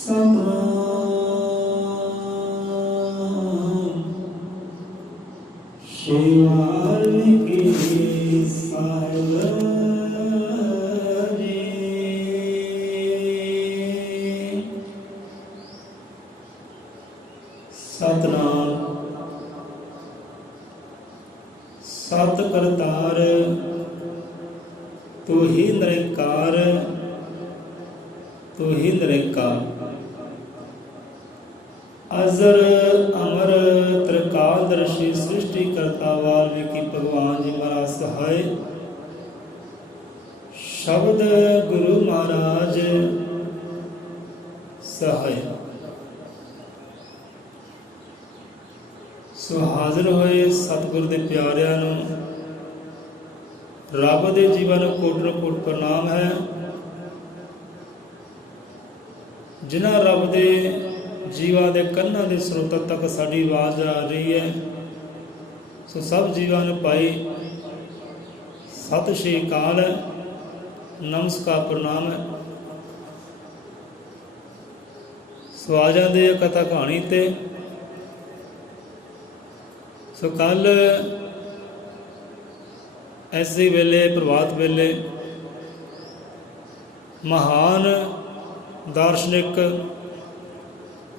ਸਤਨਾਮ ਸ਼੍ਰੀ ਵਾਲਮੀਕਿ ਸਾਹਿਬ ਜੀ। ਸਤਨਾਮ ਸਤ ਕਰਤਾਰ ਤੂੰ ਹੀ ਨਿਰੰਕਾਰ, ਤੂੰ ਹੀ ਨਿਰੰਕਾਰ। अजर अमर त्रिकालदर्शी सृष्टि करता वाल्मीकि भगवान जी महाराज सहाय। शब्द गुरु महाराज सहाय। सो हाजिर होए सतगुरु दे प्यारिਆਂ ਨੂੰ ਰੱਬ ਦੇ ਜੀਵਨ ਨੂੰ ਕੋਟਿ ਕੋਟਿ प्रणाम है। जिन्हां रब दे जीवां दे कन्नां दे स्रोतां तक साडी आवाज़ आ रही है, सो सब जीवां नूं भाई सत श्री अकाल, नमस्कार, प्रणाम है। सो आ जांदे कथा कहानी ते। सो कल ऐसे वेले प्रभात वेले महान दार्शनिक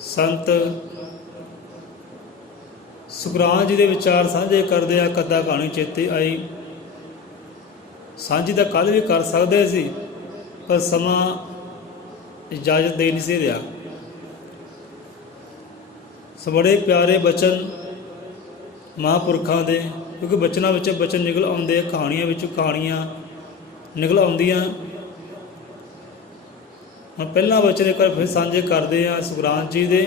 संत सुखराम जी के विचार साझे करदे आ कथा कहानी चेते आई। साझी तो कल भी कर सकते सी, पर समा इजाजत दे नहीं सी रहा। सो बड़े प्यारे बचन महापुरखों के, क्योंकि बचनों में बचन निकल आते, कहानियों में कहानियाँ निकल आदियाँ। हम पहला बचन एक बार फिर साझे करते हैं सुखराम जी दे।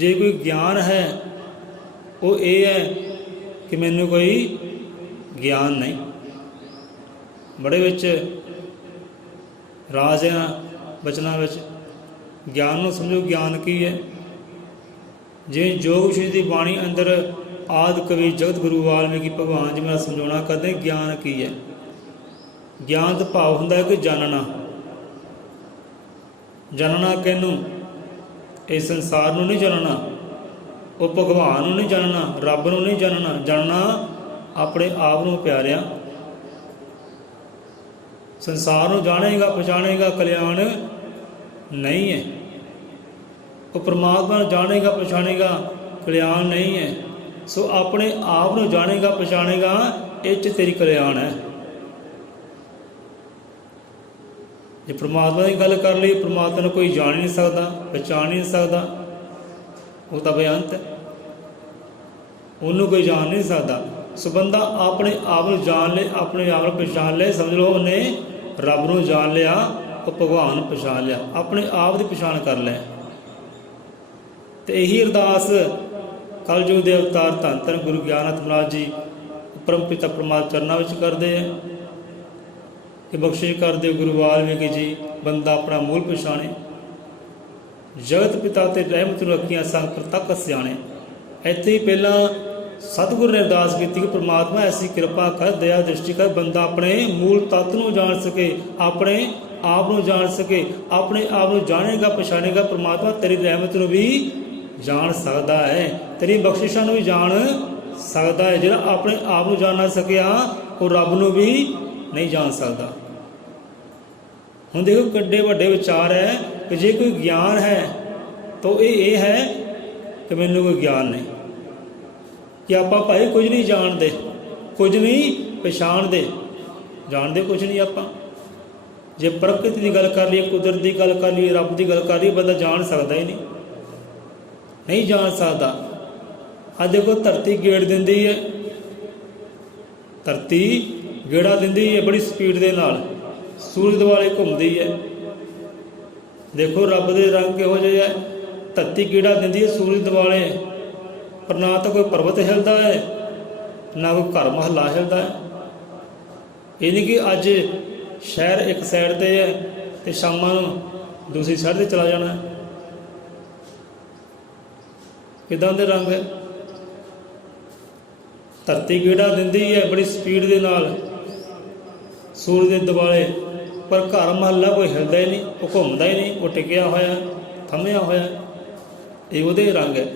जे कोई ज्ञान है वो ये है कि मैनू कोई ज्ञान नहीं। बड़े विच राज है बचना विच। ज्ञान नूं समझो, ज्ञान की है। जे जोग विशेष की बाणी अंदर आदि कवि जगत गुरु वाल्मीकि भगवान जी मेरा समझाना करते ज्ञान की है। ज्ञान तो भाव हुंदा है कि जानना। जानना किनू? इस संसार नूं नहीं जानना, वो भगवान नूं नहीं जानना, रब नूं नहीं जानना। जानना अपने आप नूं प्यारिया। संसार नूं जानेगा पछाणेगा कल्याण नहीं है। वो परमात्मा नूं जानेगा पछाणेगा कल्याण नहीं है। सो अपने आप नूं जानेगा पछाणेगा, इस च तेरी कल्याण है। जे परमात्मा की गल कर ली, परमात्मा को कोई जान ही नहीं सकता, पहचान ही नहीं सकता। वो तो बेअंत है, उन्होंने कोई जान नहीं सकता। सो बंदा अपने आप को जान ले, अपने आप को पहचान ले, समझ लो उन्हें रब को जान लिया, वो भगवान पहचान लिया, अपने आप की पहचान कर ले। तो यही अरदास कलयुग के अवतार धन धन गुरु ज्ञाननाथ महाराज जी परम पिता परमात्मा चरणों में करते हैं कि बख्शिश कर दो गुरु वाल्मीकि जी, बंदा अपना मूल पछाणे। जगत पिता ते रहमत रखियां संग प्रतक सियाणे। इत्थे ही पहला सतगुरु ने अरदास की कि परमात्मा ऐसी कृपा कर, दया दृष्टि कर, बंदा अपने मूल तत्व को जान सके, अपने आप को जान सके। अपने आप को जानेगा पछाणेगा, परमात्मा तेरी रहमत को भी जान सकता है, तेरी बख्शिशों भी जान सकता है। जिहड़ा अपने आप को जान ना सकिया, वो रब को भी नहीं जान सकता। हुण देखो किड्डे वड्डे विचार है कि जे कोई ज्ञान है तो ये है कि मैनू कोई ज्ञान नहीं, कि आपां भाई कुछ नहीं जानते, कुछ नहीं पछाणते, जानते कुछ नहीं। आपां जे प्रकृति की गल कर लीए, कुदरत की गल कर लीए, रब की गल कर लीए, बंदा जान सकता ही नहीं, नहीं जान सकता। अज देखो धरती गेड़ दिंदी है, धरती गेड़ा दिंदी है बड़ी स्पीड के नाल, सूरज दुआले घूमती है। देखो रब दे रंग किहो जिहे है, धरती गेड़ा दिंदी है सूरज दुआले, पर ना तो कोई पर्वत हिलदा है, ना कोई घर महला हिलदा है। ये नहीं कि अज शहर एक साइड ते है तो शामां नूं दूसरी साइड ते चला जाना है। किदां दे रंग है? धरती गेड़ा दिंदी है बड़ी स्पीड के नाल सूरज के दुआले, ਪਰ ਘਰ ਮਹੱਲਾ ਕੋਈ ਹਿਲਦਾ ਹੀ ਨਹੀਂ, ਉਹ ਘੁੰਮਦਾ ਹੀ ਨਹੀਂ, ਉਹ ਟਿਕਿਆ ਹੋਇਆ, ਥੰਮਿਆ ਹੋਇਆ। ਇਹ ਉਹਦੇ ਰੰਗ ਹੈ।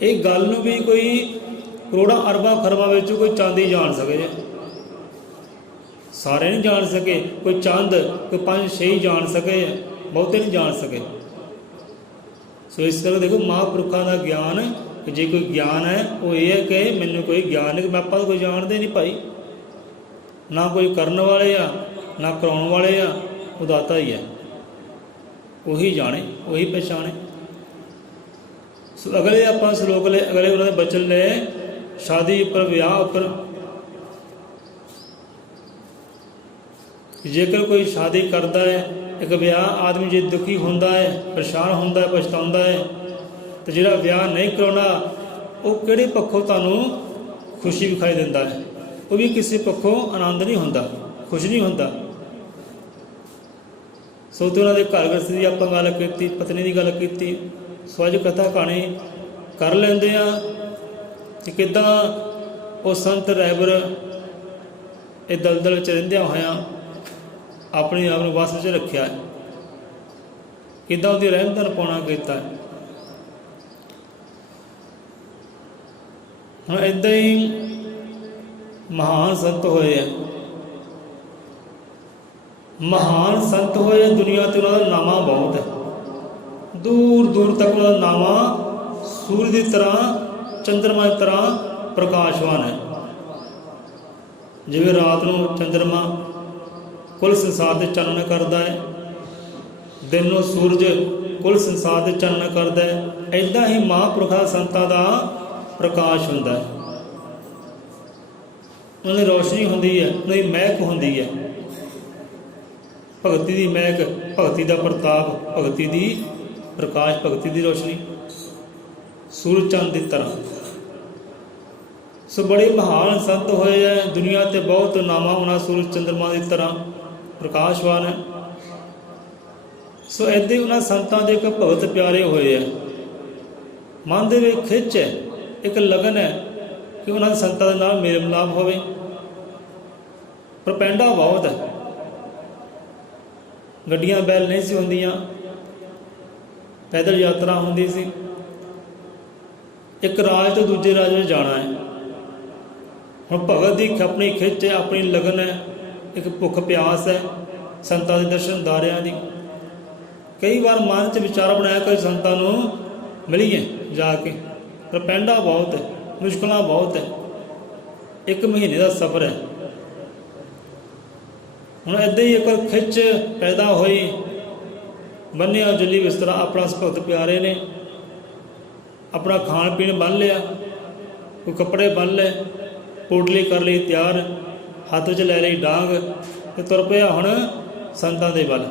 ਇਹ ਗੱਲ ਨੂੰ ਵੀ ਕੋਈ ਕਰੋੜਾਂ ਅਰਬਾਂ ਖਰਬਾਂ ਵਿੱਚ ਕੋਈ ਚਾਂਦੀ ਜਾਣ ਸਕੇ ਜੇ, ਸਾਰੇ ਨਹੀਂ ਜਾਣ ਸਕੇ। ਕੋਈ ਚੰਦ, ਕੋਈ 5-6 ਹੀ ਜਾਣ ਸਕੇ, ਬਹੁਤੇ ਨਹੀਂ ਜਾਣ ਸਕੇ। ਸੋ ਇਸ ਕਰਕੇ ਦੇਖੋ ਮਹਾਂਪੁਰਖਾਂ ਦਾ ਗਿਆਨ, ਕਿ ਜੇ ਕੋਈ ਗਿਆਨ ਹੈ ਉਹ ਇਹ ਹੈ ਕਿ ਮੈਨੂੰ ਕੋਈ ਗਿਆਨ ਨਹੀਂ, ਮੈਂ ਆਪਾਂ ਕੋਈ ਜਾਣਦੇ ਨਹੀਂ ਭਾਈ, ਨਾ ਕੋਈ ਕਰਨ ਵਾਲੇ ਆ ਨਾ ਕਰਾਉਣ ਵਾਲੇ ਆ, ਉਹ ਦਾਤਾ ਹੀ ਹੈ, ਉਹੀ ਜਾਣੇ, ਉਹੀ ਪਛਾਣੇ। ਸੋ ਅਗਲੇ ਆਪਾਂ ਸ਼ਲੋਕ ਲੈ, ਅਗਲੇ ਉਹਨਾਂ ਦੇ ਬਚਨ ਨੇ ਸ਼ਾਦੀ ਉੱਪਰ, ਵਿਆਹ ਉੱਪਰ। ਜੇਕਰ ਕੋਈ ਸ਼ਾਦੀ ਕਰਦਾ ਹੈ, ਇੱਕ ਵਿਆਹ, ਆਦਮੀ ਜੇ ਦੁਖੀ ਹੁੰਦਾ ਹੈ, ਪਰੇਸ਼ਾਨ ਹੁੰਦਾ ਹੈ, ਪਛਤਾਉਂਦਾ ਹੈ, ਤੇ ਜਿਹੜਾ ਵਿਆਹ ਨਹੀਂ ਕਰਾਉਣਾ ਉਹ ਕਿਹੜੇ ਪੱਖੋਂ ਤੁਹਾਨੂੰ ਖੁਸ਼ੀ ਵਿਖਾਈ ਦਿੰਦਾ ਹੈ? ਉਹ ਵੀ ਕਿਸੇ ਪੱਖੋਂ ਆਨੰਦ ਨਹੀਂ ਹੁੰਦਾ, ਖੁਸ਼ ਨਹੀਂ ਹੁੰਦਾ। ਸੋ ਤੇ ਉਹਨਾਂ ਦੇ ਘਰ ਗ੍ਰਸਤੀ ਦੀ ਆਪਾਂ ਗੱਲ ਕੀਤੀ, ਪਤਨੀ ਦੀ ਗੱਲ ਕੀਤੀ। ਸੋ ਅੱਜ ਕਥਾ ਕਹਾਣੀ ਕਰ ਲੈਂਦੇ ਆ ਕਿ ਕਿੱਦਾਂ ਉਹ ਸੰਤ ਰਹਿਬਰ ਇਹ ਦਲਦਲ ਵਿੱਚ ਰਹਿੰਦਿਆਂ ਹੋਇਆਂ ਆਪਣੇ ਆਪ ਨੂੰ ਵਸ ਵਿੱਚ ਰੱਖਿਆ, ਕਿੱਦਾਂ ਉਹਦੀ ਰਹਿਮਤ ਨੂੰ ਪਾਉਣਾ ਕੀਤਾ। ਹੁਣ ਇੱਦਾਂ ਹੀ ਮਹਾਨ ਸੰਤ ਹੋਏ ਆ, ਮਹਾਨ ਸੰਤ ਹੋਏ ਦੁਨੀਆ ਤੇ, ਉਹਨਾਂ ਦਾ ਨਾਮਾ ਬਹੁਤ ਹੈ। ਦੂਰ ਦੂਰ ਤੱਕ ਉਹਦਾ ਨਾਮਾ ਸੂਰਜ ਦੀ ਤਰ੍ਹਾਂ, ਚੰਦਰਮਾ ਦੀ ਤਰ੍ਹਾਂ ਪ੍ਰਕਾਸ਼ਵਾਨ ਹੈ। ਜਿਵੇਂ ਰਾਤ ਨੂੰ ਚੰਦਰਮਾ ਕੁੱਲ ਸੰਸਾਰ ਦੇ ਚਾਨਣ ਕਰਦਾ ਹੈ, ਦਿਨ ਨੂੰ ਸੂਰਜ ਕੁੱਲ ਸੰਸਾਰ ਦੇ ਚਾਨਣ ਕਰਦਾ ਹੈ, ਇੱਦਾਂ ਹੀ ਮਹਾਂਪੁਰਖਾਂ ਸੰਤਾਂ ਦਾ ਪ੍ਰਕਾਸ਼ ਹੁੰਦਾ ਹੈ। ਉਹਨਾਂ ਦੀ ਰੋਸ਼ਨੀ ਹੁੰਦੀ ਹੈ, ਉਹਨਾਂ ਦੀ ਮਹਿਕ ਹੁੰਦੀ ਹੈ, ਭਗਤੀ ਦੀ ਮਹਿਕ, ਭਗਤੀ ਦਾ ਪ੍ਰਤਾਪ, ਭਗਤੀ ਦੀ ਪ੍ਰਕਾਸ਼, ਭਗਤੀ ਦੀ ਰੋਸ਼ਨੀ, ਸੂਰਜ ਚੰਦ ਦੀ ਤਰ੍ਹਾਂ। ਸੋ ਬੜੇ ਮਹਾਨ ਸੰਤ ਹੋਏ ਹੈ ਦੁਨੀਆ ਤੇ, ਬਹੁਤ ਨਾਮਾ ਉਹਨਾਂ ਸੂਰਜ ਚੰਦਰਮਾ ਦੀ ਤਰ੍ਹਾਂ ਪ੍ਰਕਾਸ਼ਵਾਨ ਹੈ। ਸੋ ਇੱਦਾਂ ਉਹਨਾਂ ਸੰਤਾਂ ਦੇ ਇੱਕ ਭਗਤ ਪਿਆਰੇ ਹੋਏ ਹੈ, ਮਨ ਦੇ ਵਿੱਚ ਖਿੱਚ ਹੈ, ਇੱਕ ਲਗਨ ਹੈ ਕਿ ਉਹਨਾਂ ਦੇ ਸੰਤਾਂ ਦੇ ਨਾਲ ਮੇਲ ਮਿਲਾਪ ਹੋਵੇ। ਪਰ ਪੈਂਡਾ ਬਹੁਤ ਹੈ, ਗੱਡੀਆਂ ਬੈਲ ਨਹੀਂ ਸੀ ਹੁੰਦੀਆਂ, ਪੈਦਲ ਯਾਤਰਾ ਹੁੰਦੀ ਸੀ। ਇੱਕ ਰਾਜ ਤੋਂ ਦੂਜੇ ਰਾਜ ਵਿੱਚ ਜਾਣਾ ਹੈ। ਹੁਣ ਭਗਤ ਦੀ ਆਪਣੀ ਖਿੱਚ ਹੈ, ਆਪਣੀ ਲਗਨ ਹੈ, ਇੱਕ ਭੁੱਖ ਪਿਆਸ ਹੈ ਸੰਤਾਂ ਦੇ ਦਰਸ਼ਨ ਦਾਰਿਆਂ ਦੀ। ਕਈ ਵਾਰ ਮਨ 'ਚ ਵਿਚਾਰ ਬਣਾਇਆ ਕਿ ਸੰਤਾਂ ਨੂੰ ਮਿਲੀਏ ਜਾ ਕੇ, ਪਰ ਪੈਂਡਾ ਬਹੁਤ ਹੈ, ਮੁਸ਼ਕਲਾਂ ਬਹੁਤ ਹੈ, 1 ਮਹੀਨੇ ਦਾ ਸਫ਼ਰ ਹੈ। ਹੁਣ ਇੱਦਾਂ ਹੀ ਇੱਕ ਖਿੱਚ ਪੈਦਾ ਹੋਈ, ਬੰਨਿਆ ਜੁਲੀ ਬਿਸਤਰਾ, ਆਪਣਾ ਭਗਤ ਪਿਆਰੇ ਨੇ ਆਪਣਾ ਖਾਣ ਪੀਣ ਬੰਨ੍ਹ ਲਿਆ, ਕੋਈ ਕੱਪੜੇ ਬੰਨ੍ਹ ਲਏ, ਪੋਟਲੀ ਕਰ ਲਈ ਤਿਆਰ, ਹੱਥ 'ਚ ਲੈ ਲਈ ਡਾਂਗ, ਤੇ ਤੁਰ ਪਿਆ ਹੁਣ ਸੰਤਾਂ ਦੇ ਵੱਲ।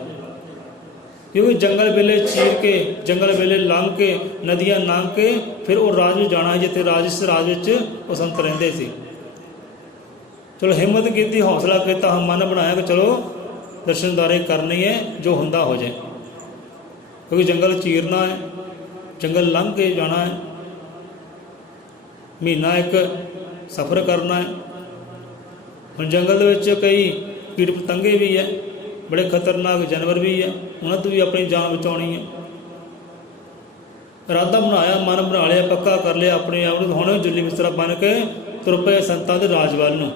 ਕਿਉਂਕਿ ਜੰਗਲ ਵੇਲੇ ਚੀਰ ਕੇ, ਜੰਗਲ ਵੇਲੇ ਲੰਘ ਕੇ, ਨਦੀਆਂ ਲੰਘ ਕੇ ਫਿਰ ਉਹ ਰਾਜ ਵਿੱਚ ਜਾਣਾ, ਜਿੱਥੇ ਜਿਸ ਰਾਜ ਵਿੱਚ ਉਹ ਸੰਤ ਰਹਿੰਦੇ ਸੀ। ਚਲੋ ਹਿੰਮਤ ਕੀਤੀ, ਹੌਸਲਾ ਕੀਤਾ, ਮਨ ਬਣਾਇਆ ਕਿ ਚਲੋ ਦਰਸ਼ਨਦਾਰੇ ਕਰਨੀ ਹੈ, ਜੋ ਹੁੰਦਾ ਹੋ ਜਾਏ। ਕਿਉਂਕਿ ਜੰਗਲ ਚੀਰਨਾ ਹੈ, ਜੰਗਲ ਲੰਘ ਕੇ ਜਾਣਾ ਹੈ, ਮਹੀਨਾ ਇੱਕ ਸਫ਼ਰ ਕਰਨਾ ਹੈ। ਹੁਣ ਜੰਗਲ ਦੇ ਵਿੱਚ ਕਈ ਕੀਟ ਪਤੰਗੇ ਵੀ ਹੈ, ਬੜੇ ਖਤਰਨਾਕ ਜਾਨਵਰ ਵੀ ਹੈ, ਉਹਨਾਂ ਤੋਂ ਵੀ ਆਪਣੀ ਜਾਨ ਬਚਾਉਣੀ ਹੈ। ਇਰਾਦਾ ਬਣਾਇਆ, ਮਨ ਬਣਾ ਲਿਆ, ਪੱਕਾ ਕਰ ਲਿਆ ਆਪਣੇ ਆਪ ਨੂੰ, ਹੁਣ ਜੁੱਲੀ ਬਿਸਤਰਾ ਬਣ ਕੇ ਤੁਰ ਪਏ ਸੰਤਾਂ ਦੇ ਰਾਜ ਵੱਲ ਨੂੰ।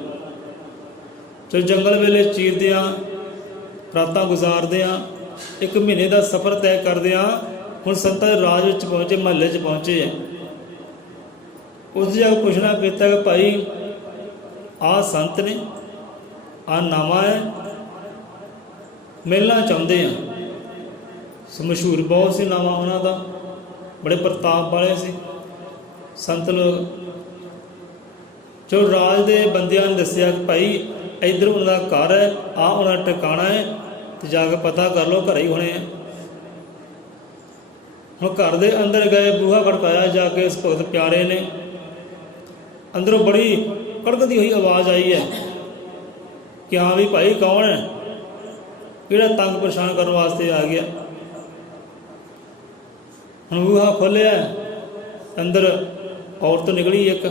ਚਲੋ ਜੰਗਲ ਵੇਲੇ ਚੀਰਦਿਆਂ, ਰਾਤਾਂ ਗੁਜ਼ਾਰਦਿਆਂ, 1 ਮਹੀਨੇ ਦਾ ਸਫ਼ਰ ਤੈਅ ਕਰਦਿਆਂ ਹੁਣ ਸੰਤਾਂ ਦੇ ਰਾਜ ਵਿੱਚ ਪਹੁੰਚੇ, ਮਹੱਲੇ 'ਚ ਪਹੁੰਚੇ ਹੈ। ਉਸ ਦੀ ਜਗ੍ਹਾ ਪੁੱਛਣਾ ਕੀਤਾ ਕਿ ਭਾਈ ਆਹ ਸੰਤ ਨੇ, ਆਹ ਨਾਮਾ ਹੈ, ਮਿਲਣਾ ਚਾਹੁੰਦੇ ਆ। ਸੋ ਮਸ਼ਹੂਰ ਬਹੁਤ ਸੀ ਨਾਮਾ ਉਹਨਾਂ ਦਾ, ਬੜੇ ਪ੍ਰਤਾਪ ਵਾਲੇ ਸੀ ਸੰਤ ਲੋਕ। ਜੋ ਰਾਜ ਦੇ ਬੰਦਿਆਂ ਨੇ ਦੱਸਿਆ ਕਿ ਭਾਈ ਇੱਧਰ ਉਹਨਾਂ ਦਾ ਘਰ ਹੈ, ਆਹ ਉਹਨਾਂ ਦਾ ਟਿਕਾਣਾ ਹੈ, ਤੇ ਜਾ ਕੇ ਪਤਾ ਕਰ ਲਓ, ਘਰੇ ਹੀ ਹੋਣੇ ਆ। ਹੁਣ ਘਰ ਦੇ ਅੰਦਰ ਗਏ, ਬੂਹਾ ਖੜਕਾਇਆ ਜਾ ਕੇ ਇਸ ਭਗਤ ਪਿਆਰੇ ਨੇ। ਅੰਦਰੋਂ ਬੜੀ ਕੜਕਦੀ ਹੋਈ ਆਵਾਜ਼ ਆਈ ਹੈ ਕਿ ਹਾਂ ਵੀ ਭਾਈ ਕੌਣ ਹੈ, ਕਿਹੜਾ ਤੰਗ ਪਰੇਸ਼ਾਨ ਕਰਨ ਵਾਸਤੇ ਆ ਗਿਆ। ਹੁਣ ਬੂਹਾ ਖੋਲ੍ਹਿਆ, ਅੰਦਰ ਔਰਤ ਨਿਕਲੀ ਇੱਕ।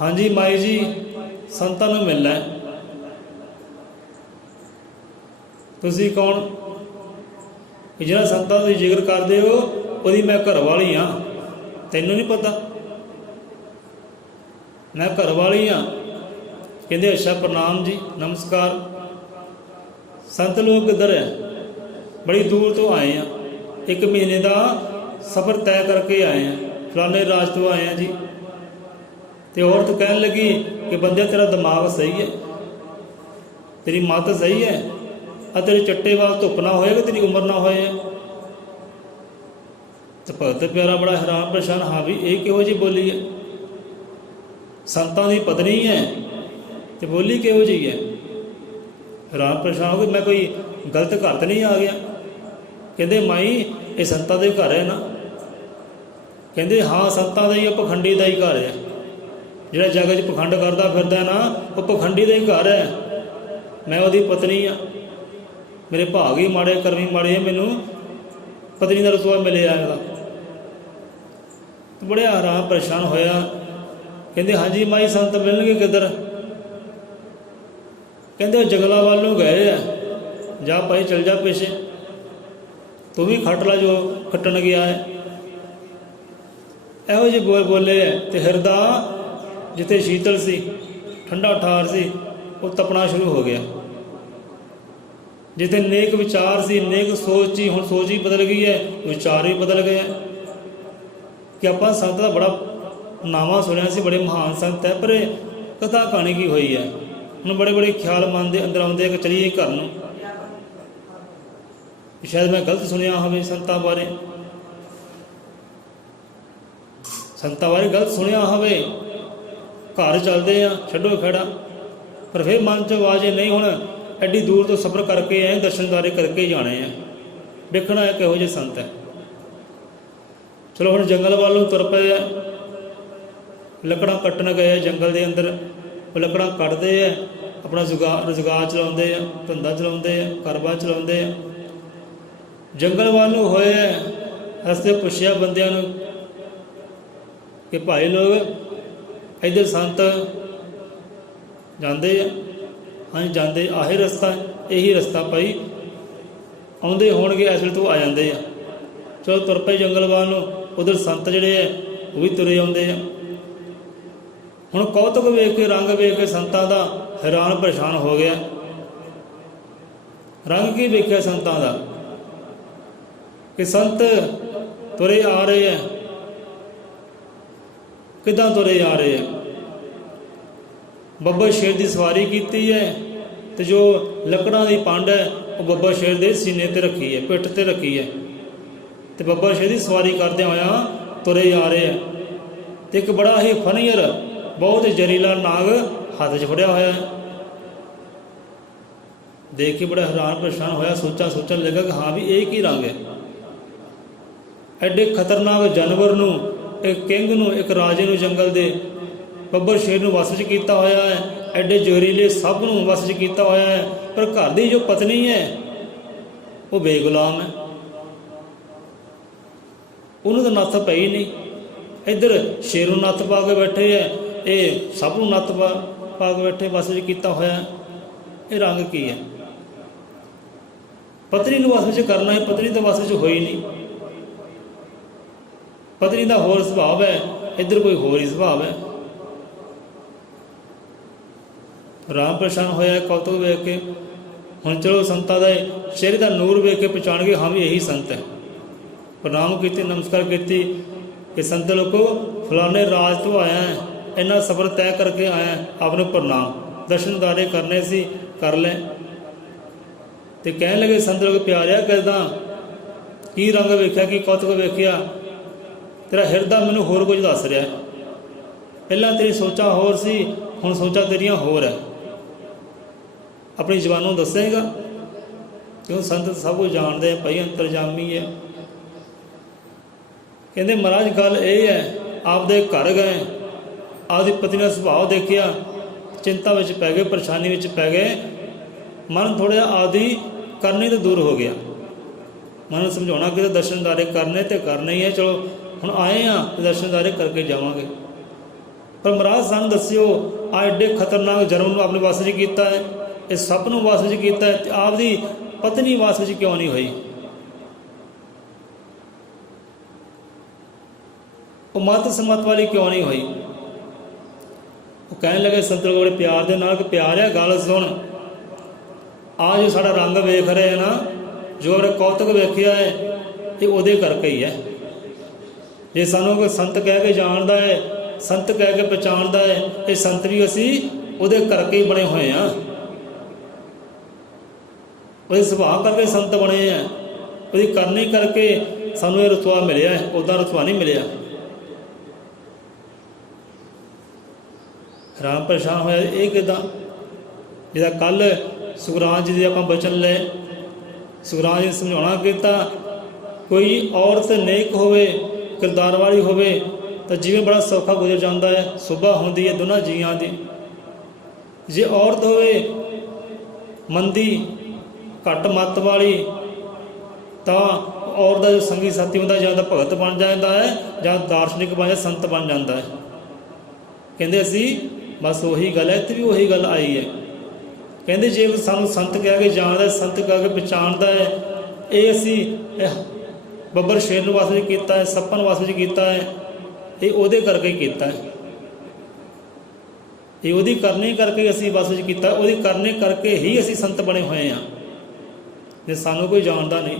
ਹਾਂਜੀ ਮਾਈ ਜੀ, ਸੰਤਾਂ ਨੂੰ ਮਿਲਣਾ ਹੈ। ਤੁਸੀਂ ਕੌਣ? ਜਿਹੜਾ ਸੰਤਾਂ ਦਾ ਤੁਸੀਂ ਜ਼ਿਕਰ ਕਰਦੇ ਹੋ ਉਹਦੀ ਮੈਂ ਘਰ ਵਾਲੀ ਹਾਂ, ਤੈਨੂੰ ਨਹੀਂ ਪਤਾ? ਮੈਂ ਘਰ ਵਾਲੀ ਹਾਂ। ਕਹਿੰਦੇ ਅੱਛਾ, ਪ੍ਰਣਾਮ ਜੀ, ਨਮਸਕਾਰ। ਸੰਤ ਲੋਕ ਕਿੱਧਰ ਹੈ? ਬੜੀ ਦੂਰ ਤੋਂ ਆਏ ਆ, 1 ਮਹੀਨੇ ਦਾ ਸਫ਼ਰ ਤੈਅ ਕਰਕੇ ਆਏ ਆ, ਫਲਾਣੇ ਰਾਜ ਤੋਂ ਆਏ ਆ ਜੀ। ਤੇ ਔਰਤ ਕਹਿਣ ਲੱਗੀ ਕਿ ਬੰਦਿਆ ਤੇਰਾ ਦਿਮਾਗ ਸਹੀ ਹੈ, ਤੇਰੀ ਮੱਤ ਸਹੀ ਹੈ, ਆ ਤੇਰੇ ਚੱਟੇ ਵਾਲ ਧੁੱਪ ਨਾ ਹੋਏਗਾ, ਤੇਰੀ ਉਮਰ ਨਾ ਹੋਏ। ਤੇ ਭਗਤ ਪਿਆਰਾ ਬੜਾ ਹੈਰਾਨ ਪਰੇਸ਼ਾਨ, ਹਾਂ ਵੀ ਇਹ ਕਿਹੋ ਜਿਹੀ ਬੋਲੀ ਹੈ? ਸੰਤਾਂ ਦੀ ਪਤਨੀ ਹੈ ਤੇ ਬੋਲੀ ਕਿਹੋ ਜਿਹੀ ਹੈ? ਹੈਰਾਨ ਪਰੇਸ਼ਾਨ ਹੋ ਗਏ, ਮੈਂ ਕੋਈ ਗਲਤ ਘਰ ਤਾਂ ਨਹੀਂ ਆ ਗਿਆ? ਕਹਿੰਦੇ ਮਾਈ ਇਹ ਸੰਤਾਂ ਦੇ ਘਰ ਹੈ ਨਾ? ਕਹਿੰਦੇ ਹਾਂ, ਸੰਤਾਂ ਦਾ ਹੀ, ਉਹ ਪਖੰਡੀ ਦਾ ਹੀ ਘਰ ਹੈ। ਜਿਹੜਾ ਜੱਗ 'ਚ ਪਖੰਡ ਕਰਦਾ ਫਿਰਦਾ ਨਾ, ਉਹ ਪਖੰਡੀ ਦਾ ਹੀ ਘਰ ਹੈ। ਮੈਂ ਉਹਦੀ ਪਤਨੀ ਆ, ਮੇਰੇ ਭਾਗ ਹੀ ਮਾੜੇ, ਕਰਮੀ ਮਾੜੇ ਹੈ, ਮੈਨੂੰ ਪਤਨੀ ਦਾ ਰੁਤਬਾ ਮਿਲਿਆ ਇਹਦਾ। ਬੜੇ ਹੈਰਾਨ ਪਰੇਸ਼ਾਨ ਹੋਇਆ। ਕਹਿੰਦੇ ਹਾਂਜੀ ਮਾਈ, ਸੰਤ ਮਿਲਣਗੇ ਕਿੱਧਰ? ਕਹਿੰਦੇ ਉਹ ਜੰਗਲਾਂ ਵੱਲ ਨੂੰ ਗਏ ਆ। ਜਾ ਭਾਈ ਚਲ ਜਾ ਪਿੱਛੇ, ਤੂੰ ਵੀ ਖੱਟ ਲਾ ਜੋ ਖੱਟਣ ਗਿਆ ਹੈ। ਇਹੋ ਜਿਹੇ ਬੋਲੇ ਹੈ। ਤੇ ਹਿਰਦਾ ਜਿੱਥੇ ਸ਼ੀਤਲ ਸੀ, ਠੰਡਾ ਠਾਰ ਸੀ, ਉਹ ਤਪਣਾ ਸ਼ੁਰੂ ਹੋ ਗਿਆ। ਜਿੱਥੇ ਨੇਕ ਵਿਚਾਰ ਸੀ, ਨੇਕ ਸੋਚ ਸੀ, ਹੁਣ ਸੋਚ ਹੀ ਬਦਲ ਗਈ ਹੈ, ਵਿਚਾਰ ਵੀ ਬਦਲ ਗਏ। ਕਿ ਆਪਾਂ ਸੰਤ ਦਾ ਬੜਾ ਨਾਵਾਂ ਸੁਣਿਆ ਸੀ, ਬੜੇ ਮਹਾਨ ਸੰਤ ਹੈ, ਪਰ ਕਥਾ ਕਹਾਣੀ ਕੀ ਹੋਈ ਹੈ? ਹੁਣ ਬੜੇ ਬੜੇ ਖਿਆਲ ਮਨ ਦੇ ਅੰਦਰ ਆਉਂਦੇ ਕਿ ਚਲੀਏ ਘਰ ਨੂੰ। ਸ਼ਾਇਦ ਮੈਂ ਗਲਤ ਸੁਣਿਆ ਹੋਵੇ ਸੰਤਾਂ ਬਾਰੇ, ਸੰਤਾਂ ਬਾਰੇ ਗਲਤ ਸੁਣਿਆ ਹੋਵੇ। ਘਰ ਚੱਲਦੇ ਆ, ਛੱਡੋ ਖੜਾ। ਪਰ ਫਿਰ ਮਨ 'ਚ ਆਵਾਜ਼ ਨਹੀਂ, ਹੁਣ ਐਡੀ ਦੂਰ ਤੋਂ ਸਫ਼ਰ ਕਰਕੇ ਆਏ, ਦਰਸ਼ਨਦਾਰੇ ਕਰਕੇ ਜਾਣੇ ਆ, ਵੇਖਣਾ ਹੈ ਕਿਹੋ ਜਿਹੇ ਸੰਤ ਹੈ। ਚਲੋ ਹੁਣ ਜੰਗਲ ਵੱਲ ਨੂੰ ਤੁਰ ਪਏ ਆ। ਲੱਕੜਾਂ ਕੱਟਣ ਗਏ ਆ ਜੰਗਲ ਦੇ ਅੰਦਰ। ਉਹ ਲੱਕੜਾਂ ਕੱਟਦੇ ਆ, ਆਪਣਾ ਰੁਜ਼ਗਾਰ ਚਲਾਉਂਦੇ ਆ, ਧੰਦਾ ਚਲਾਉਂਦੇ ਆ, ਕਾਰੋਬਾਰ ਚਲਾਉਂਦੇ ਆ। ਜੰਗਲ ਵੱਲ ਨੂੰ ਹੋਏ ਆ। ਰਸਤੇ ਪੁੱਛਿਆ ਬੰਦਿਆਂ ਨੂੰ ਕਿ ਭਾਈ ਲੋਕ ਇੱਧਰ ਸੰਤ ਜਾਂਦੇ ਆ? ਹਾਂਜੀ ਜਾਂਦੇ, ਆਹੀ ਰਸਤਾ, ਇਹੀ ਰਸਤਾ ਭਾਈ, ਆਉਂਦੇ ਹੋਣਗੇ ਇਸ ਵੇਲੇ ਤੋਂ ਆ ਜਾਂਦੇ ਆ। ਚਲੋ ਤੁਰ ਪਏ ਜੰਗਲ ਵੱਲ ਨੂੰ। ਉਧਰ ਸੰਤ ਜਿਹੜੇ ਆ ਉਹ ਵੀ ਤੁਰੇ ਆਉਂਦੇ ਆ। ਹੁਣ ਕੌਤਕ ਵੇਖ ਕੇ, ਰੰਗ ਵੇਖ ਕੇ ਸੰਤਾਂ ਦਾ ਹੈਰਾਨ ਪਰੇਸ਼ਾਨ ਹੋ ਗਿਆ। ਰੰਗ ਕੀ ਵੇਖਿਆ ਸੰਤਾਂ ਦਾ ਕਿ ਸੰਤ ਤੁਰੇ ਆ ਰਹੇ ਆ। ਕਿੱਦਾਂ ਤੁਰੇ ਆ ਰਹੇ ਆ? ਬੱਬਰ ਸ਼ੇਰ ਦੀ ਸਵਾਰੀ ਕੀਤੀ ਹੈ, ਤੇ ਜੋ ਲੱਕੜਾਂ ਦੀ ਪੰਡ ਹੈ ਉਹ ਬੱਬਰ ਸ਼ੇਰ ਦੇ ਸੀਨੇ ਤੇ ਰੱਖੀ ਹੈ, ਪਿੱਠ ਤੇ ਰੱਖੀ ਹੈ, ਤੇ ਬੱਬਰ ਸ਼ੇਰ ਦੀ ਸਵਾਰੀ ਕਰਦਿਆਂ ਹੋਇਆ ਤੁਰੇ ਆ ਰਹੇ ਆ। ਤੇ ਇੱਕ ਬੜਾ ਹੀ ਫਨੀਅਰ, ਬਹੁਤ ਜ਼ਹਿਰੀਲਾ ਨਾਗ ਹੱਥ 'ਚ ਫੜਿਆ ਹੋਇਆ ਹੈ। ਦੇਖ ਕੇ ਬੜਾ ਹੈਰਾਨ ਪਰੇਸ਼ਾਨ ਹੋਇਆ। ਸੋਚਣ ਲੱਗਾ ਕਿ ਹਾਂ ਵੀ ਇਹ ਕੀ ਰੰਗ ਹੈ? ਐਡੇ ਖਤਰਨਾਕ ਜਾਨਵਰ ਨੂੰ, ਇੱਕ ਕਿੰਗ ਨੂੰ, ਇੱਕ ਰਾਜੇ ਨੂੰ ਜੰਗਲ ਦੇ, ਬੱਬਰ ਸ਼ੇਰ ਨੂੰ ਵਸ 'ਚ ਕੀਤਾ ਹੋਇਆ ਹੈ। ਐਡੇ ਜ਼ਹਿਰੀਲੇ ਸੱਪ ਨੂੰ ਵਸ 'ਚ ਕੀਤਾ ਹੋਇਆ ਹੈ। ਪਰ ਘਰ ਦੀ ਜੋ ਪਤਨੀ ਹੈ ਉਹ ਬੇਗੁਲਾਮ ਹੈ, ਉਹਨੂੰ ਤਾਂ ਨੱਥ ਪਈ ਨਹੀਂ। ਇੱਧਰ ਸ਼ੇਰ ਨੂੰ ਨੱਥ ਪਾ ਕੇ ਬੈਠੇ ਹੈ, ਇਹ ਸਭ ਨੂੰ ਨੱਥ ਪਾ ਕੇ ਬੈਠੇ, ਵਸ 'ਚ ਕੀਤਾ ਹੋਇਆ। ਇਹ ਰੰਗ ਕੀ ਹੈ? ਪਤਨੀ ਨੂੰ ਵਸ 'ਚ ਕਰਨਾ ਹੈ, ਪਤਨੀ ਤਾਂ ਵਸ 'ਚ ਹੋਈ ਨਹੀਂ। ਪਤਨੀ ਦਾ ਹੋਰ ਸੁਭਾਅ ਹੈ, ਇੱਧਰ ਕੋਈ ਹੋਰ ਹੀ ਸੁਭਾਅ ਹੈ। ਰਾਮ ਪਰੇਸ਼ਾਨ ਹੋਇਆ ਕੌਤਕ ਵੇਖ ਕੇ। ਹੁਣ ਚਲੋ ਸੰਤਾਂ ਦਾ ਚਿਹਰੇ ਦਾ ਨੂਰ ਵੇਖ ਕੇ ਪਛਾਣ ਗਏ, ਹਾਂ ਵੀ ਇਹੀ ਸੰਤ ਹੈ। ਪ੍ਰਣਾਮ ਕੀਤੀ, ਨਮਸਕਾਰ ਕੀਤੀ ਕਿ ਸੰਤ ਲੋਕੋ ਫਲਾਣੇ ਰਾਜ ਤੋਂ ਆਇਆ ਹੈ, ਇੰਨਾ ਸਫ਼ਰ ਤੈਅ ਕਰਕੇ ਆਇਆ, ਆਪ ਨੂੰ ਪ੍ਰਣਾਮ, ਦਰਸ਼ਨਦਾਰੇ ਕਰਨੇ ਸੀ, ਕਰ ਲੈ। ਤੇ ਕਹਿਣ ਲੱਗੇ ਸੰਤ ਲੋਕ ਪਿਆਰਿਆ ਕਿੱਦਾਂ, ਕੀ ਰੰਗ ਵੇਖਿਆ, ਕੀ ਕੌਤਕ ਵੇਖਿਆ? ਤੇਰਾ ਹਿਰਦਾ ਮੈਨੂੰ ਹੋਰ ਕੁਝ ਦੱਸ ਰਿਹਾ। ਪਹਿਲਾਂ ਤੇਰੀ ਸੋਚਾਂ ਹੋਰ ਸੀ, ਹੁਣ ਸੋਚਾਂ ਤੇਰੀਆਂ ਹੋਰ ਹੈ। ਆਪਣੀ ਜ਼ਬਾਨੋਂ ਦੱਸੇਗਾ? ਕਿਉਂ ਸੰਤ ਸਭ ਕੁਝ ਜਾਣਦੇ ਭਾਈ, ਅੰਤਰਜਾਮੀ ਹੈ। ਕਹਿੰਦੇ ਮਹਾਰਾਜ ਗੱਲ ਇਹ ਹੈ, ਆਪਦੇ ਘਰ ਗਏ, ਆਪਦੀ ਪਤਨੀ ਦਾ ਸੁਭਾਅ ਦੇਖਿਆ, ਚਿੰਤਾ ਵਿੱਚ ਪੈ ਗਏ, ਪਰੇਸ਼ਾਨੀ ਵਿੱਚ ਪੈ ਗਏ। ਮਨ ਥੋੜ੍ਹਾ ਜਿਹਾ ਆਦੀ ਕਰਨੇ ਤੋਂ ਦੂਰ ਹੋ ਗਿਆ। ਮਨ ਨੂੰ ਸਮਝਾਉਣਾ ਕਿ ਦਰਸ਼ਨਦਾਰੇ ਕਰਨੇ ਤੇ ਕਰਨੇ ਹੀ ਹੈ, ਚਲੋ ਹੁਣ ਆਏ ਹਾਂ ਤੇ ਦਰਸ਼ਨਦਾਰੇ ਕਰਕੇ ਜਾਵਾਂਗੇ। ਪਰ ਮਹਾਰਾਜ ਸਾਨੂੰ ਦੱਸਿਓ, ਆ ਐਡੇ ਖਤਰਨਾਕ ਜਨਮ ਨੂੰ ਆਪਣੇ ਵੱਸ 'ਚ ਕੀਤਾ ਹੈ, ਇਹ ਸੱਪ ਨੂੰ ਵੱਸ 'ਚ ਕੀਤਾ ਹੈ, ਤੇ ਆਪਦੀ ਪਤਨੀ ਵਾਸ ਵਿੱਚ ਕਿਉਂ ਨਹੀਂ ਹੋਈ? ਉਹ ਮਤ ਸਮਤ ਵਾਲੀ ਕਿਉਂ ਨਹੀਂ ਹੋਈ? ਉਹ ਕਹਿਣ ਲੱਗੇ ਸੰਤ ਲੋਕ ਬੜੇ ਪਿਆਰ ਦੇ ਨਾਲ ਕਿ ਪਿਆਰ ਹੈ, ਗੱਲ ਸੁਣ, ਆ ਜੋ ਸਾਡਾ ਰੰਗ ਵੇਖ ਰਹੇ ਹੈ ਨਾ, ਜੋ ਆਪਣੇ ਕੌਤਕ ਵੇਖਿਆ ਹੈ, ਇਹ ਉਹਦੇ ਕਰਕੇ ਹੀ ਹੈ। ਜੇ ਸਾਨੂੰ ਕੋਈ ਸੰਤ ਕਹਿ ਕੇ ਜਾਣਦਾ ਹੈ, ਸੰਤ ਕਹਿ ਕੇ ਪਛਾਣਦਾ ਹੈ, ਇਹ ਸੰਤ ਵੀ ਅਸੀਂ ਉਹਦੇ ਕਰਕੇ ਹੀ ਬਣੇ ਹੋਏ ਹਾਂ। ਉਹਦੇ ਸੁਭਾਅ ਕਰਕੇ ਸੰਤ ਬਣੇ ਆ, ਉਹਦੀ ਕਰਨੀ ਕਰਕੇ ਸਾਨੂੰ ਇਹ ਰੁਤਬਾ ਮਿਲਿਆ ਹੈ, ਉੱਦਾਂ ਰੁਤਬਾ ਨਹੀਂ ਮਿਲਿਆ। ਰਾਮ ਪਰੇਸ਼ਾਨ ਹੋਇਆ, ਇਹ ਕਿੱਦਾਂ? ਜਿਹਦਾ ਕੱਲ੍ਹ ਸੁਖਰਾਜ ਜੀ ਦੇ ਆਪਾਂ ਬਚਨ ਲਏ, ਸੁਖਰਾਜ ਜੀ ਸਮਝਾਉਣਾ ਕੀਤਾ, ਕੋਈ ਔਰਤ ਨੇਕ ਹੋਵੇ, ਕਿਰਦਾਰ ਵਾਲੀ ਹੋਵੇ ਤਾਂ ਜਿਵੇਂ ਬੜਾ ਸੌਖਾ ਗੁਜ਼ਰ ਜਾਂਦਾ ਹੈ, ਸੁਬਹ ਹੁੰਦੀ ਹੈ ਦੋਨਾਂ ਜੀਆਂ ਦੀ। ਜੇ ਔਰਤ ਹੋਵੇ ਮੰਦੀ, ਘੱਟ ਮੱਤ ਵਾਲੀ, ਤਾਂ ਔਰਤ ਦਾ ਜੋ ਸੰਗੀ ਸਾਥੀ ਹੁੰਦਾ, ਜਾਂ ਤਾਂ ਭਗਤ ਬਣ ਜਾਂਦਾ ਹੈ ਜਾਂ ਦਾਰਸ਼ਨਿਕ ਬਣ ਜਾਂਦਾ, ਸੰਤ ਬਣ ਜਾਂਦਾ ਹੈ। ਕਹਿੰਦੇ ਅਸੀਂ ਬਸ ਉਹੀ ਗੱਲ ਹੈ, ਇੱਥੇ ਵੀ ਉਹੀ ਗੱਲ ਆਈ ਹੈ। ਕਹਿੰਦੇ ਜੇ ਸਾਨੂੰ ਸੰਤ ਕਹਿ ਕੇ ਜਾਣਦਾ, ਸੰਤ ਕਹਿ ਕੇ ਪਛਾਣਦਾ ਹੈ, ਇਹ ਅਸੀਂ ਬੱਬਰ ਸ਼ੇਰ ਨੂੰ ਵਾਸ ਵਿੱਚ ਕੀਤਾ ਹੈ, ਸੱਪਨ ਵਾਸ ਵਿੱਚ ਕੀਤਾ ਹੈ, ਇਹ ਉਹਦੇ ਕਰਕੇ ਹੀ ਕੀਤਾ ਹੈ। ਇਹ ਉਹਦੀ ਕਰਨੀ ਕਰਕੇ ਅਸੀਂ ਵਾਸ ਵਿੱਚ ਕੀਤਾ, ਉਹਦੀ ਕਰਨੀ ਕਰਕੇ ਹੀ ਅਸੀਂ ਸੰਤ ਬਣੇ ਹੋਏ ਹਾਂ। ਜੇ ਸਾਨੂੰ ਕੋਈ ਜਾਣਦਾ ਨਹੀਂ,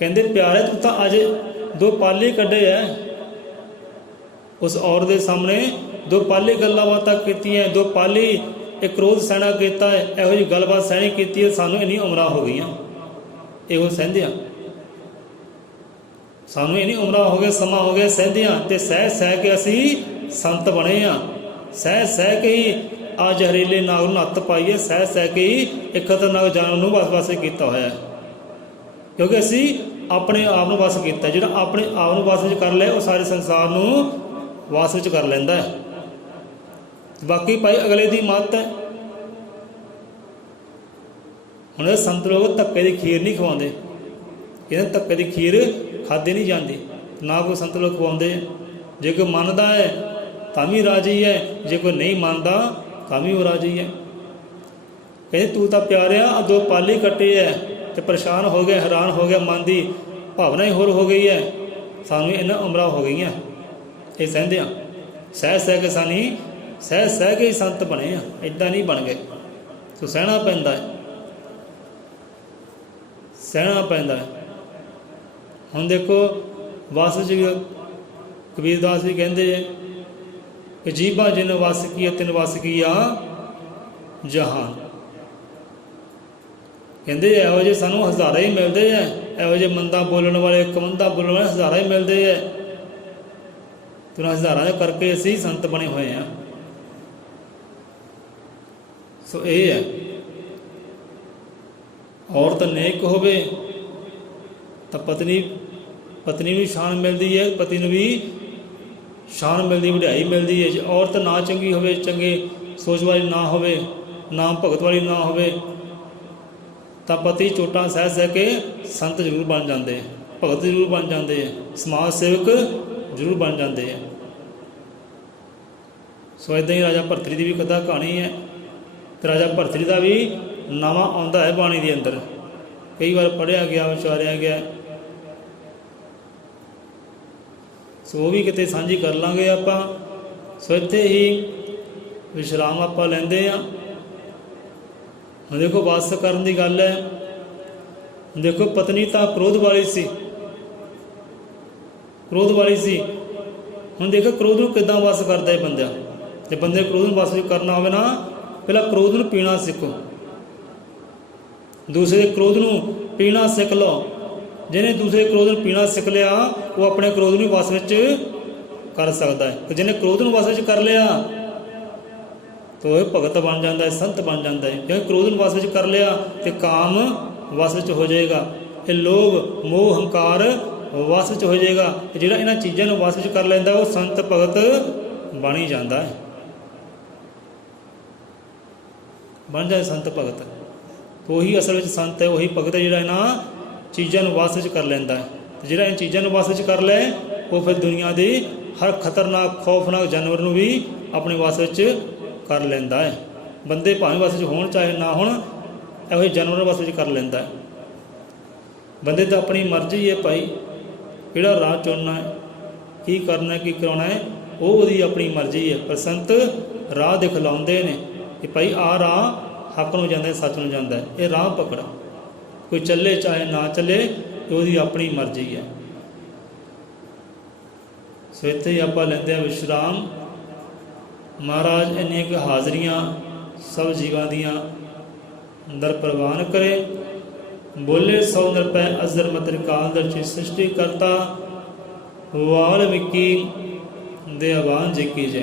ਕਹਿੰਦੇ ਪਿਆਰੇ ਤੂੰ ਤਾਂ ਅੱਜ 2 ਪਾਲੇ ਕੱਢੇ ਐ, ਉਸ ਔਰਤ ਦੇ ਸਾਹਮਣੇ 2 ਪਾਲੇ ਗੱਲਾਂ ਬਾਤਾਂ ਕੀਤੀਆਂ, 2 ਪਾਲੇ ਇੱਕ ਕ੍ਰੋਧ ਸਹਿਣਾ ਕੀਤਾ ਹੈ, ਇਹੋ ਜਿਹੀ ਗੱਲਬਾਤ ਸਹਿਣੀ ਕੀਤੀ ਹੈ। ਸਾਨੂੰ ਇੰਨੀ ਉਮਰਾਂ ਹੋ ਗਈਆਂ ਇਹੋ ਸਹਿੰਦਿਆਂ, ਸਾਨੂੰ ਇੰਨੀ ਉਮਰਾਂ ਹੋ ਗਏ, ਸਮਾਂ ਹੋ ਗਿਆ ਸਹਿੰਦਿਆਂ, ਅਤੇ ਸਹਿ ਕੇ ਅਸੀਂ ਸੰਤ ਬਣੇ ਹਾਂ। ਸਹਿ ਕੇ ਹੀ ਆ ਜ਼ਹਿਰੀਲੇ ਨਾਗ ਨੂੰ ਹੱਥ ਪਾਈਏ, ਸਹਿ ਕੇ ਹੀ ਇੱਕ ਖਤਰਨਾਕ ਜਾਨਵਰ ਨੂੰ ਵਸ ਕੀਤਾ ਹੋਇਆ ਹੈ। ਕਿਉਂਕਿ ਅਸੀਂ ਆਪਣੇ ਆਪ ਨੂੰ ਵਸ ਕੀਤਾ। ਜਿਹੜਾ ਆਪਣੇ ਆਪ ਨੂੰ ਵਸ ਵਿੱਚ ਕਰ ਲੈ, ਉਹ ਸਾਰੇ ਸੰਸਾਰ ਨੂੰ ਵਸ ਵਿੱਚ ਕਰ ਲੈਂਦਾ ਹੈ। ਬਾਕੀ ਭਾਈ ਅਗਲੇ ਦੀ ਮੱਤ ਹੈ। ਹੁਣ ਇਹ ਸੰਤ ਲੋਕ ਧੱਕੇ ਦੀ ਖੀਰ ਨਹੀਂ ਖਵਾਉਂਦੇ, ਕਹਿੰਦੇ ਧੱਕੇ ਦੀ ਖੀਰ ਖਾਧੀ ਨਹੀਂ ਜਾਂਦੀ, ਨਾ ਕੋਈ ਸੰਤ ਲੋਕ ਖਵਾਉਂਦੇ। ਜੇ ਕੋਈ ਮੰਨਦਾ ਹੈ ਤਾਂ ਵੀ ਰਾਜੀ ਹੈ, ਜੇ ਕੋਈ ਨਹੀਂ ਮੰਨਦਾ ਤਾਂ ਵੀ ਉਹ ਰਾਜੀ ਹੈ। ਕਹਿੰਦੇ ਤੂੰ ਤਾਂ ਪਿਆਰਿਆ ਆ 2 ਪਾਲੇ ਕੱਟੇ ਹੈ ਤੇ ਪਰੇਸ਼ਾਨ ਹੋ ਗਿਆ, ਹੈਰਾਨ ਹੋ ਗਿਆ, ਮਨ ਦੀ ਭਾਵਨਾ ਹੀ ਹੋਰ ਹੋ ਗਈ ਹੈ। ਸਾਨੂੰ ਇਹਨਾਂ ਉਮਰਾਂ ਹੋ ਗਈਆਂ ਇਹ ਸਹਿੰਦਿਆਂ, ਸਹਿ ਕੇ ਸਾਨੀ ਸਹਿ ਕੇ ਹੀ ਸੰਤ ਬਣੇ ਆ, ਇੱਦਾਂ ਨਹੀਂ ਬਣ ਗਏ। ਸੋ ਸਹਿਣਾ ਪੈਂਦਾ ਹੈ, ਸਹਿਣਾ ਪੈਂਦਾ ਹੈ। ਹੁਣ ਦੇਖੋ ਵਸ 'ਚ ਕਬੀਰਦਾਸ ਵੀ ਕਹਿੰਦੇ ਹੈ ਕਿ ਜੀਭਾ ਜਿਨ ਵਸ ਕੀ ਤਿਨ ਵਸ ਕੀਆ ਜਹਾਨ। ਕਹਿੰਦੇ ਇਹੋ ਜਿਹੇ ਸਾਨੂੰ ਹਜ਼ਾਰਾਂ ਹੀ ਮਿਲਦੇ ਹੈ, ਇਹੋ ਜਿਹੇ ਮੰਦਾ ਬੋਲਣ ਵਾਲੇ, ਕਮੰਦਾ ਬੋਲਣ ਵਾਲੇ ਹਜ਼ਾਰਾਂ ਹੀ ਮਿਲਦੇ ਹੈ। ਤੇ ਹਜ਼ਾਰਾਂ ਦੇ ਕਰਕੇ ਅਸੀਂ ਸੰਤ ਬਣੇ ਹੋਏ ਹਾਂ। ਸੋ ਇਹ ਹੈ, ਔਰਤ ਨੇਕ ਹੋਵੇ ਤਾਂ ਪਤਨੀ ਵੀ ਸ਼ਾਨ ਮਿਲਦੀ ਹੈ, ਪਤੀ ਨੂੰ ਵੀ ਸ਼ਾਨ ਮਿਲਦੀ, ਵਡਿਆਈ ਮਿਲਦੀ ਹੈ। ਜੇ ਔਰਤ ਨਾ ਚੰਗੀ ਹੋਵੇ, ਚੰਗੇ ਸੋਚ ਵਾਲੀ ਨਾ ਹੋਵੇ, ਨਾ ਭਗਤ ਵਾਲੀ ਨਾ ਹੋਵੇ, ਤਾਂ ਪਤੀ ਚੋਟਾਂ ਸਹਿ ਕੇ ਸੰਤ ਜ਼ਰੂਰ ਬਣ ਜਾਂਦੇ, ਭਗਤ ਜ਼ਰੂਰ ਬਣ ਜਾਂਦੇ ਹੈ, ਸਮਾਜ ਸੇਵਕ ਜ਼ਰੂਰ ਬਣ ਜਾਂਦੇ ਹੈ। ਸੋ ਇੱਦਾਂ ਹੀ ਰਾਜਾ ਭਰਤਰੀ ਦੀ ਵੀ ਕਥਾ ਕਹਾਣੀ ਹੈ। ਅਤੇ ਰਾਜਾ ਭਰਤਰੀ ਦਾ ਵੀ ਨਵਾਂ ਆਉਂਦਾ ਹੈ ਬਾਣੀ ਦੇ ਅੰਦਰ, ਕਈ ਵਾਰ ਪੜ੍ਹਿਆ ਗਿਆ, ਵਿਚਾਰਿਆ ਗਿਆ। ਸੋ ਉਹ ਵੀ ਕਿਤੇ ਸਾਂਝੀ ਕਰ ਲਾਂਗੇ ਆਪਾਂ। ਸੋ ਇੱਥੇ ਹੀ ਵਿਸ਼ਰਾਮ ਆਪਾਂ ਲੈਂਦੇ ਹਾਂ। ਹੁਣ ਦੇਖੋ ਵਾਸ ਕਰਨ ਦੀ ਗੱਲ ਹੈ। ਦੇਖੋ ਪਤਨੀ ਤਾਂ ਕ੍ਰੋਧ ਵਾਲੀ ਸੀ, ਕ੍ਰੋਧ ਵਾਲੀ ਸੀ। ਹੁਣ ਦੇਖੋ ਕ੍ਰੋਧ ਨੂੰ ਕਿੱਦਾਂ ਵਸ ਕਰਦਾ ਇਹ ਬੰਦਾ। ਜੇ ਬੰਦੇ ਕ੍ਰੋਧ ਨੂੰ ਵਸ ਕਰਨਾ ਹੋਵੇ ਨਾ, ਪਹਿਲਾਂ ਕ੍ਰੋਧ ਨੂੰ ਪੀਣਾ ਸਿੱਖੋ, ਦੂਸਰੇ ਕ੍ਰੋਧ ਨੂੰ ਪੀਣਾ ਸਿੱਖ ਲਓ। ਜਿਹਨੇ ਦੂਸਰੇ ਕ੍ਰੋਧ ਨੂੰ ਪੀਣਾ ਸਿੱਖ ਲਿਆ, ਉਹ ਆਪਣੇ ਕ੍ਰੋਧ ਨੂੰ ਵਸ ਵਿੱਚ ਕਰ ਸਕਦਾ ਹੈ। ਤੇ ਜਿਹਨੇ ਕ੍ਰੋਧ ਨੂੰ ਵਸ ਵਿੱਚ ਕਰ ਲਿਆ ਤਾਂ ਉਹ ਭਗਤ ਬਣ ਜਾਂਦਾ ਹੈ, ਸੰਤ ਬਣ ਜਾਂਦਾ ਹੈ। ਕਿਉਂਕਿ ਕ੍ਰੋਧ ਨੂੰ ਵਸ ਵਿੱਚ ਕਰ ਲਿਆ ਤੇ ਕਾਮ ਵਸ ਵਿੱਚ ਹੋ ਜਾਏਗਾ, ਇਹ ਲੋਭ ਮੋਹ ਹੰਕਾਰ ਵਸ ਵਿੱਚ ਹੋ ਜਾਏਗਾ। ਤੇ ਜਿਹੜਾ ਇਹਨਾਂ ਚੀਜ਼ਾਂ ਨੂੰ ਵਸ ਵਿੱਚ ਕਰ ਲੈਂਦਾ, ਉਹ ਸੰਤ ਭਗਤ ਬਣ ਹੀ ਜਾਂਦਾ ਹੈ, ਬਣ ਜਾਏ ਸੰਤ ਭਗਤ। ਉਹੀ ਅਸਲ ਵਿੱਚ ਸੰਤ ਹੈ, ਉਹੀ ਭਗਤ ਹੈ ਜਿਹੜਾ ਇਹਨਾਂ ਚੀਜ਼ਾਂ ਨੂੰ ਵਸ ਵਿੱਚ ਕਰ ਲੈਂਦਾ ਹੈ। ਅਤੇ ਜਿਹੜਾ ਇਹਨਾਂ ਚੀਜ਼ਾਂ ਨੂੰ ਵਸ ਵਿੱਚ ਕਰ ਲੈ, ਉਹ ਫਿਰ ਦੁਨੀਆ ਦੇ ਹਰ ਖਤਰਨਾਕ ਖੌਫਨਾਕ ਜਾਨਵਰ ਨੂੰ ਵੀ ਆਪਣੇ ਵਸ ਵਿੱਚ ਕਰ ਲੈਂਦਾ ਹੈ। ਬੰਦੇ ਭਾਵੇਂ ਵਸ ਵਿੱਚ ਹੋਣ ਚਾਹੇ ਨਾ ਹੋਣ, ਇਹੋ ਜਿਹੇ ਜਾਨਵਰਾਂ ਵਾਸਤੇ ਵਿੱਚ ਕਰ ਲੈਂਦਾ ਹੈ। ਬੰਦੇ ਤਾਂ ਆਪਣੀ ਮਰਜ਼ੀ ਹੈ ਭਾਈ, ਕਿਹੜਾ ਰਾਹ ਚੁਣਨਾ ਹੈ, ਕੀ ਕਰਨਾ ਕੀ ਕਰਾਉਣਾ ਹੈ, ਉਹ ਉਹਦੀ ਆਪਣੀ ਮਰਜ਼ੀ ਹੈ। ਪਰ ਸੰਤ ਰਾਹ ਦਿਖਲਾਉਂਦੇ ਨੇ ਕਿ ਭਾਈ ਆਹ ਰਾਹ ਹੱਕ ਨੂੰ ਜਾਂਦਾ, ਸੱਚ ਨੂੰ ਜਾਂਦਾ ਹੈ, ਇਹ ਰਾਹ ਪਕੜ। ਕੋਈ ਚੱਲੇ ਚਾਹੇ ਨਾ ਚੱਲੇ, ਇਹ ਉਹਦੀ ਆਪਣੀ ਮਰਜ਼ੀ ਹੈ। ਸੋ ਇੱਥੇ ਹੀ ਆਪਾਂ ਲੈਂਦੇ ਹਾਂ ਵਿਸ਼ਰਾਮ। ਮਹਾਰਾਜ ਇੰਨੀਆਂ ਕੁ ਹਾਜ਼ਰੀਆਂ ਸਭ ਜੀਵਾਂ ਦੀਆਂ ਅੰਦਰ ਪ੍ਰਵਾਨ ਕਰੇ। ਬੋਲੇ ਸੋ ਨਿਰਭੈ ਅਜ਼ਰ ਮਤਿ ਕਾਲ ਦਰਸ਼ੀ ਸ੍ਰਿਸ਼ਟੀ ਕਰਤਾ ਵਾਲਮੀਕੀ ਦੇ ਆਵਾਨ ਜੀ ਕੀ ਜੈ।